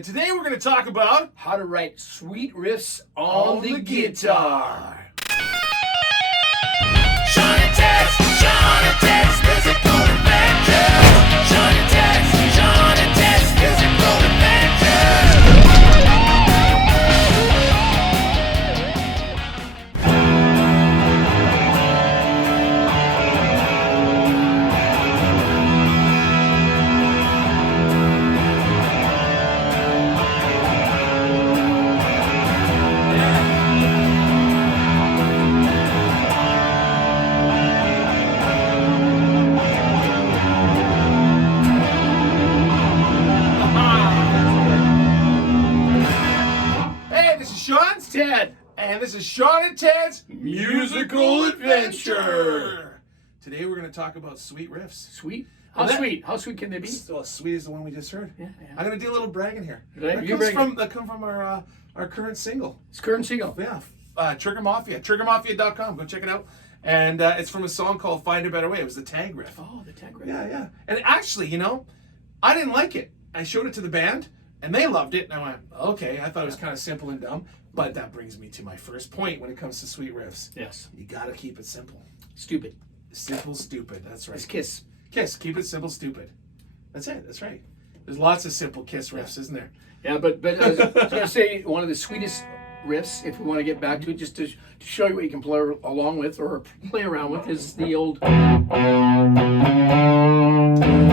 And today we're going to talk about how to write sweet riffs on the guitar. Shawn and Ted's musical adventures. Shawn and Ted's musical adventures. Ted. And this is Shawn and Ted's Musical Adventure. Today we're going to talk about sweet riffs. Sweet? How sweet? How sweet can they be? Well, sweet is the one we just heard. Yeah. I'm going to do a little bragging here. Right, That comes from our current single. It's current single. Yeah. Trigger Mafia. TriggerMafia.com. Go check it out. And it's from a song called Find a Better Way. It was the tag riff. Oh, the tag riff. Yeah. And actually, I didn't like it. I showed it to the band, and they loved it. And I went, okay. I thought it was kind of simple and dumb. But that brings me to my first point when it comes to sweet riffs. Yes. You gotta keep it simple. Stupid. Simple, stupid. That's right. It's Kiss. Kiss. Keep it simple, stupid. That's it. That's right. There's lots of simple Kiss riffs, isn't there? Yeah, but I was going to say one of the sweetest riffs, if we want to get back to it, just to show you what you can play along with or play around with, is the old...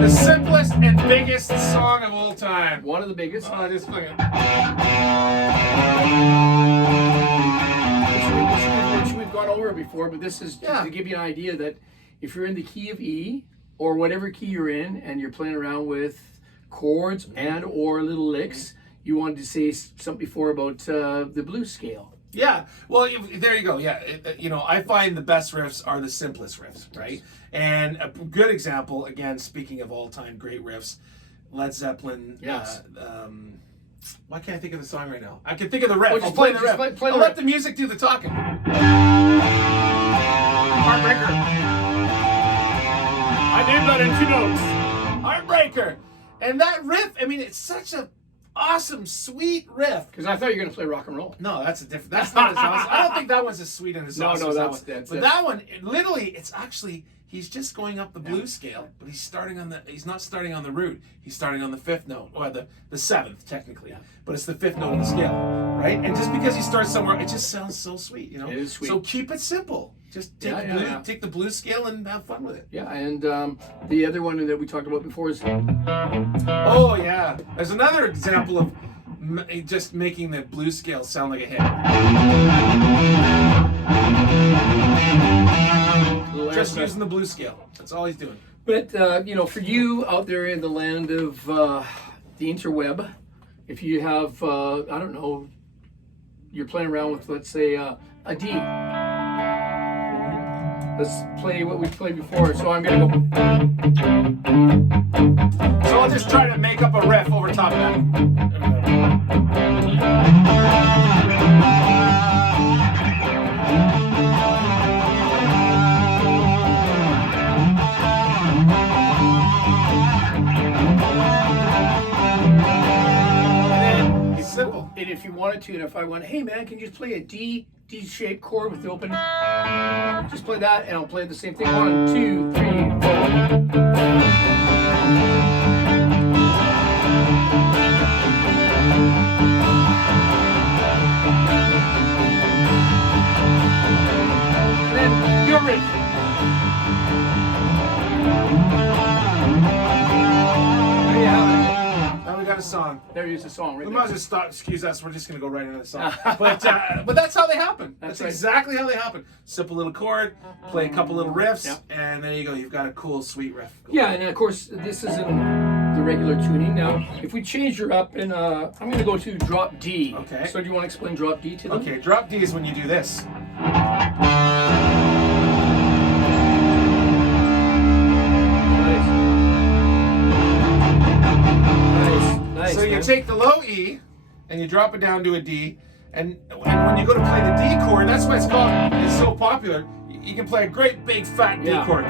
The simplest and biggest song of all time. One of the biggest. Just look at Which we've gone over before, but this is to give you an idea that if you're in the key of E, or whatever key you're in, and you're playing around with chords and or little licks, you wanted to say something before about the blues scale. Yeah, well, there you go. Yeah, I find the best riffs are the simplest riffs, right? And a good example, again, speaking of all-time great riffs, Led Zeppelin. Yes. Why can't I think of the song right now? I can think of the riff. Well, I'll play the riff. Play I'll let the music do the talking. Heartbreaker. I named that in 2 notes. Heartbreaker. And that riff, it's such a awesome, sweet riff. Because I thought you were going to play rock and roll. No, that's a different. That's not as awesome. I don't think that one's as sweet and as awesome as that one. But that one, it's actually, he's just going up the blues scale, but he's not starting on the root. He's starting on the 5th note, or the 7th technically. But it's the 5th note of the scale, right? And just because he starts somewhere, it just sounds so sweet, It is sweet. So keep it simple. Just take the blues scale and have fun with it. Yeah, and the other one that we talked about before is... Oh, yeah. There's another example of just making the blues scale sound like a hit. Just using the blues scale. That's all he's doing. But, for you out there in the land of the interweb, if you have, you're playing around with, let's say, a D. Let's play what we played before. So I'm going to go. So I'll just try to make up a riff over top of that. And then it's simple. And if you wanted to, and if I went, hey man, can you just play a D-shaped chord with the open? Just play that, and I'll play the same thing. 1, 2, 3, 4. And then your riff. There you have it. Now we got a song. There is a song right We there. might as well stop. Excuse us. We're just going to go right into the song. But that's how they happen. That's right. exactly how they happen. Simple little chord, play a couple little riffs, and there you go. You've got a cool, sweet riff. Yeah, and of course, this isn't the regular tuning. Now, if we change her up, and I'm going to go to drop D. Okay. So do you want to explain drop D to them? Okay, drop D is when you do this. Nice. So you take the low E and you drop it down to a D, and when you go to play the D chord, that's why it's so popular. You can play a great big fat D chord.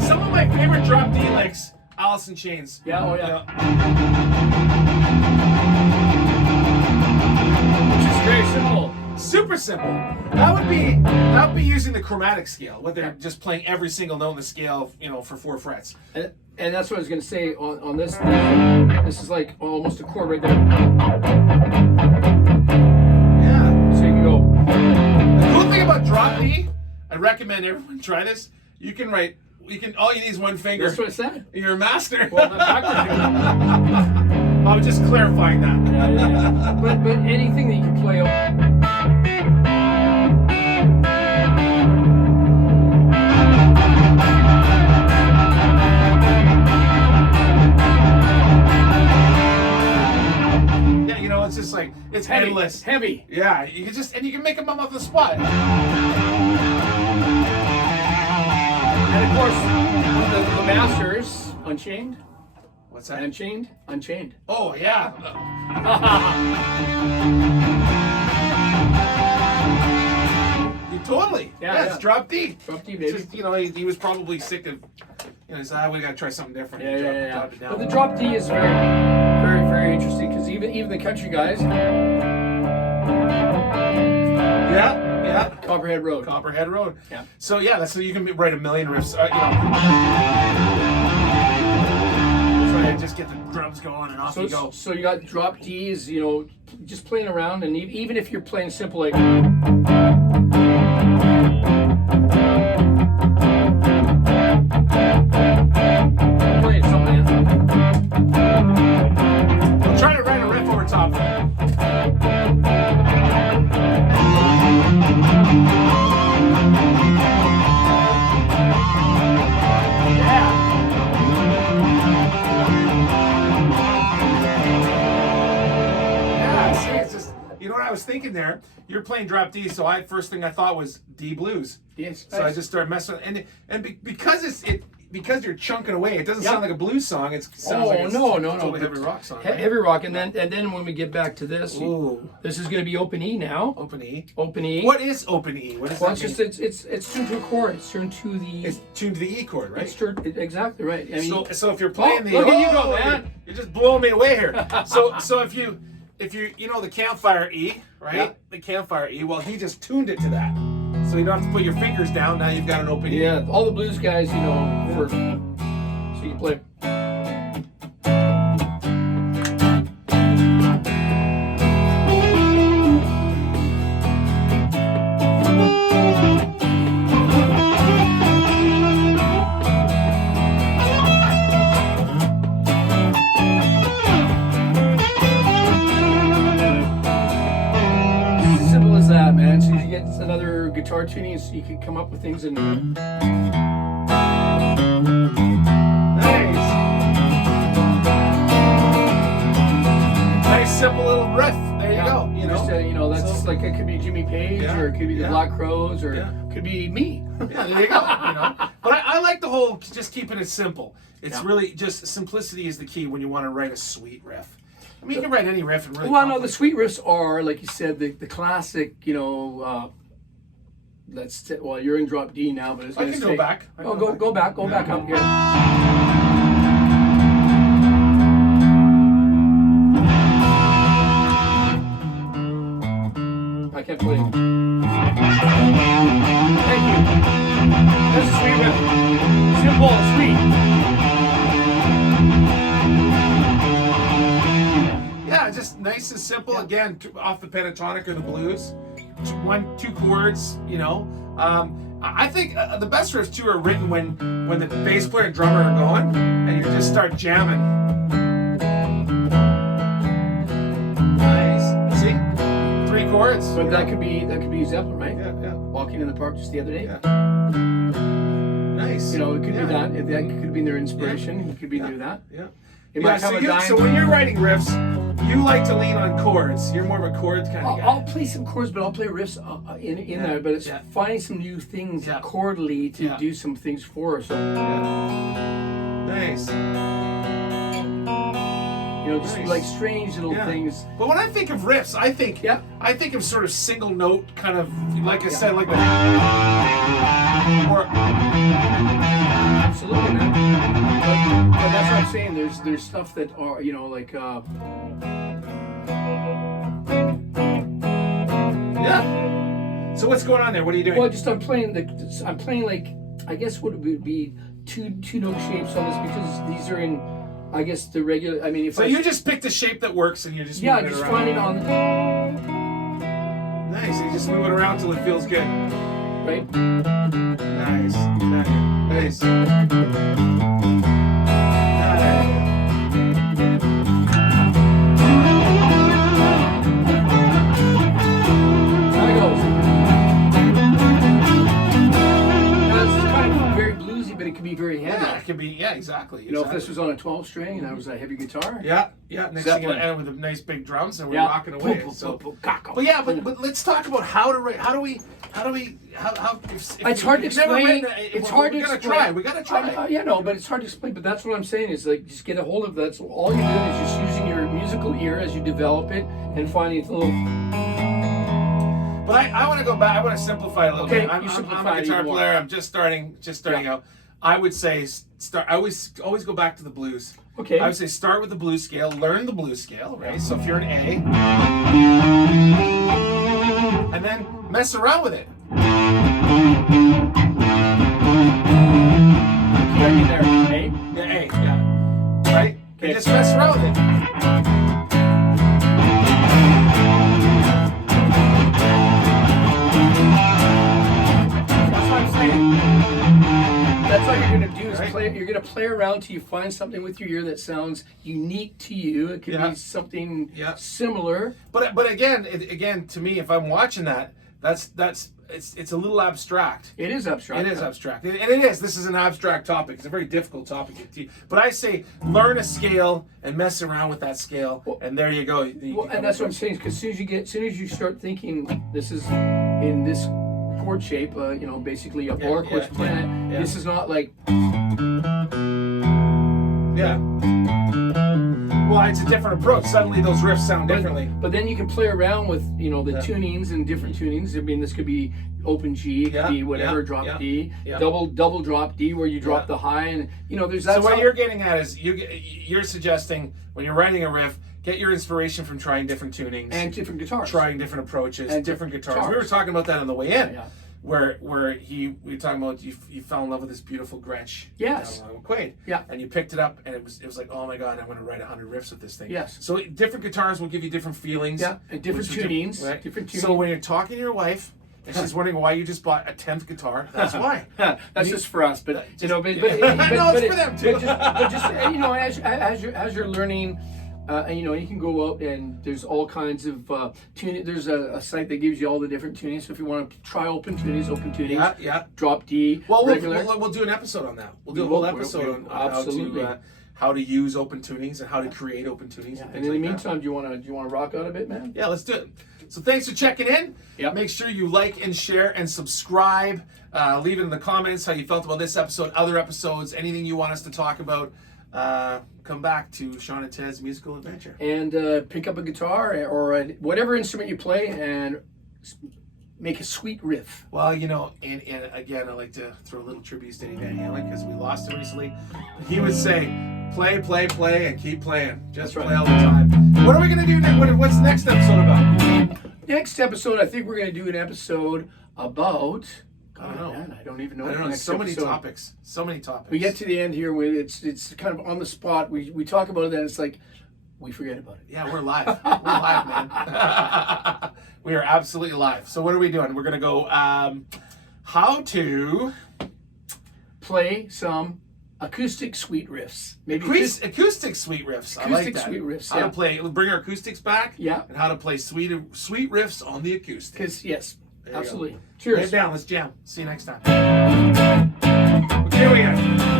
Some of my Favorite drop D licks, Alice in Chains. Yeah, oh yeah. Which is very simple. Super simple. That would be using the chromatic scale, where they're just playing every single note in the scale, for 4 frets. And that's what I was going to say on this. This is like almost a chord right there. Yeah. So you can go. The cool thing about drop D, I recommend everyone try this. All you need is one finger. That's what I said. You're a master. Well, I'm backwards. I was just clarifying that. Yeah. But anything that you can play. It's just like it's Heavy, endless. heavy. Yeah, you can make them up off the spot. And of course, the masters, Unchained. What's that? Unchained. Oh yeah. Totally. Yeah. It's drop D. Drop D, baby. Just, he was probably sick of. He said, we got to try something different. Yeah. Drop it down. But the drop D is very, very, very interesting because even the country guys. Yeah. Copperhead Road. Yeah. So so you can write a million riffs. Just get the drums going and off you go. So you got drop Ds, just playing around, and even if you're playing simple like. Play something. I'm trying to write a riff over top of it. I was thinking there, you're playing drop D, so first thing I thought was D blues. Yes. So I just started messing with because you're chunking away, it doesn't sound like a blues song. It sounds like it's totally heavy rock song. Right? Heavy rock, and then when we get back to this, this is going to be open E now. Open E. What is open E? What is well, that? It's tuned to a chord. It's tuned to the. It's tuned to the E chord, right? It's exactly right. I mean, so if you're playing look at you go, man! You're just blowing me away here. So if you the campfire E, right? Yeah. The campfire E. Well, he just tuned it to that, so you don't have to put your fingers down. Now you've got an open E. Yeah, all the blues guys, so you can play. Simple as that, man. So you get another guitar tuning, so you can come up with things in. Nice simple little riff. There you go. That's just like it could be Jimmy Page, or it could be the Black Crows, or it could be me. Yeah, there you go. But I like the whole just keeping it simple. It's really just simplicity is the key when you want to write a sweet riff. I mean, you can write any riff and really. Well, no, the sweet riffs are, like you said, the classic. Well, you're in drop D now, but it's I can go back. Go back up here. I can't play. Thank you. That's a sweet riff. Simple, sweet. Yeah, just nice and simple. Again, off the pentatonic or the blues. 2 chords. I think the best riffs too are written when the bass player and drummer are going, and you just start jamming. Nice. See, 3 chords. But that could be Zeppelin, right? Yeah. Walking in the Park just the other day. Yeah. Nice. It could be that. That could be their inspiration. It could be near that. Yeah. It might have a dying. So when you're writing riffs, you like to lean on chords. You're more of a chords kind of guy. I'll play some chords, but I'll play riffs in there. But it's finding some new things chordally to do some things for us. So, Nice. Just like strange little things. But when I think of riffs, I think of sort of single note kind of, like I said, like the or absolutely, man. But that's what I'm saying. There's stuff that are, you know, like. Yeah. So what's going on there? What are you doing? Well, just I'm playing like, I guess what it would be two note shapes on this, because these are in, I guess, the regular. I mean, if so you just picked a shape that works and you're just yeah, moving just it around. find it on. Nice. You just move it around till it feels good. Right. Nice. Nice. Very heavy. Yeah, it could be. Yeah, exactly. You know, if this was on a 12 string and that was a heavy guitar. Yeah. Next thing you know, and with a nice big drums, and we're rocking away. But let's talk about how to write. How do we? It's hard to explain. It's hard to explain. We gotta try. Yeah, no, but it's hard to explain. But that's what I'm saying is like just get a hold of that. So all you're doing is just using your musical ear as you develop it and finding little. But I want to go back. I want to simplify a little bit. I'm simplify a guitar player. I'm just starting out. I would say start. I always go back to the blues. Okay. I would say start with the blues scale. Learn the blues scale, right? So if you're an A, and then mess around with it. Okay, there. A. Yeah, A. Yeah. Right. Okay. And just mess around with it. That's what you're gonna do is play. You're gonna play around till you find something with your ear that sounds unique to you. It could be something similar. But again, to me, if I'm watching that, it's a little abstract. It is abstract. It is abstract, and it is. This is an abstract topic. It's a very difficult topic. But I say learn a scale and mess around with that scale, and there you go. And that's what I'm saying. Because as soon as you start thinking this is in this chord shape, you know, basically a bar chord's playing it. This is not like. Yeah. Well, it's a different approach. Suddenly, those riffs sound differently. But then you can play around with, you know, the tunings and different tunings. I mean, this could be open G, it could be whatever, drop D, double drop D, where you drop the high, and you know, there's that. So what you're getting at is you're suggesting when you're writing a riff, get your inspiration from trying different tunings and different guitars, trying different approaches, and different guitars. We were talking about that on the way in. Yeah. Where we were talking about you fell in love with this beautiful Gretsch. Yes. Quaid. Yeah. And you picked it up and it was like, oh my God, I'm going to write 100 riffs with this thing. Yes. So different guitars will give you different feelings. Yeah. And different tunings. Right? Different tunings. So when you're talking to your wife and she's wondering why you just bought a 10th guitar, that's why. That's just for us, but you know, but no, it's for them too. But just you know, as you're learning. And you know, you can go out and there's all kinds of tuning. There's a site that gives you all the different tunings. So if you want to try open tunings, drop D. Well, we'll do an episode on that. We'll do a whole episode on how to use open tunings and how to create open tunings. And in the meantime, do you want to rock out a bit, man? Yeah, let's do it. So thanks for checking in. Yep. Make sure you like and share and subscribe. Leave it in the comments how you felt about this episode, other episodes, anything you want us to talk about. Come back to Shawn and Ted's musical adventure. And pick up a guitar or whatever instrument you play and make a sweet riff. Well, you know, and again, I like to throw a little tribute to Eddie Van Halen because we lost him recently. He would say, play, and keep playing. Just play all the time. What are we going to do next? What's the next episode about? Next episode, I think we're going to do an episode about... I don't know. Man, I don't even know. I don't know. So many topics. We get to the end here where it's kind of on the spot. We talk about it, and it's like we forget about it. Yeah, we're live. We're live, man. We are absolutely live. So what are we doing? We're gonna go. How to play some acoustic sweet riffs. Maybe acoustic sweet riffs. I like that. Sweet riffs. How to play? Bring our acoustics back. Yeah. And how to play sweet riffs on the acoustic. Because yes. Absolutely. Cheers. Lay it down. Let's jam. See you next time. Okay, we got.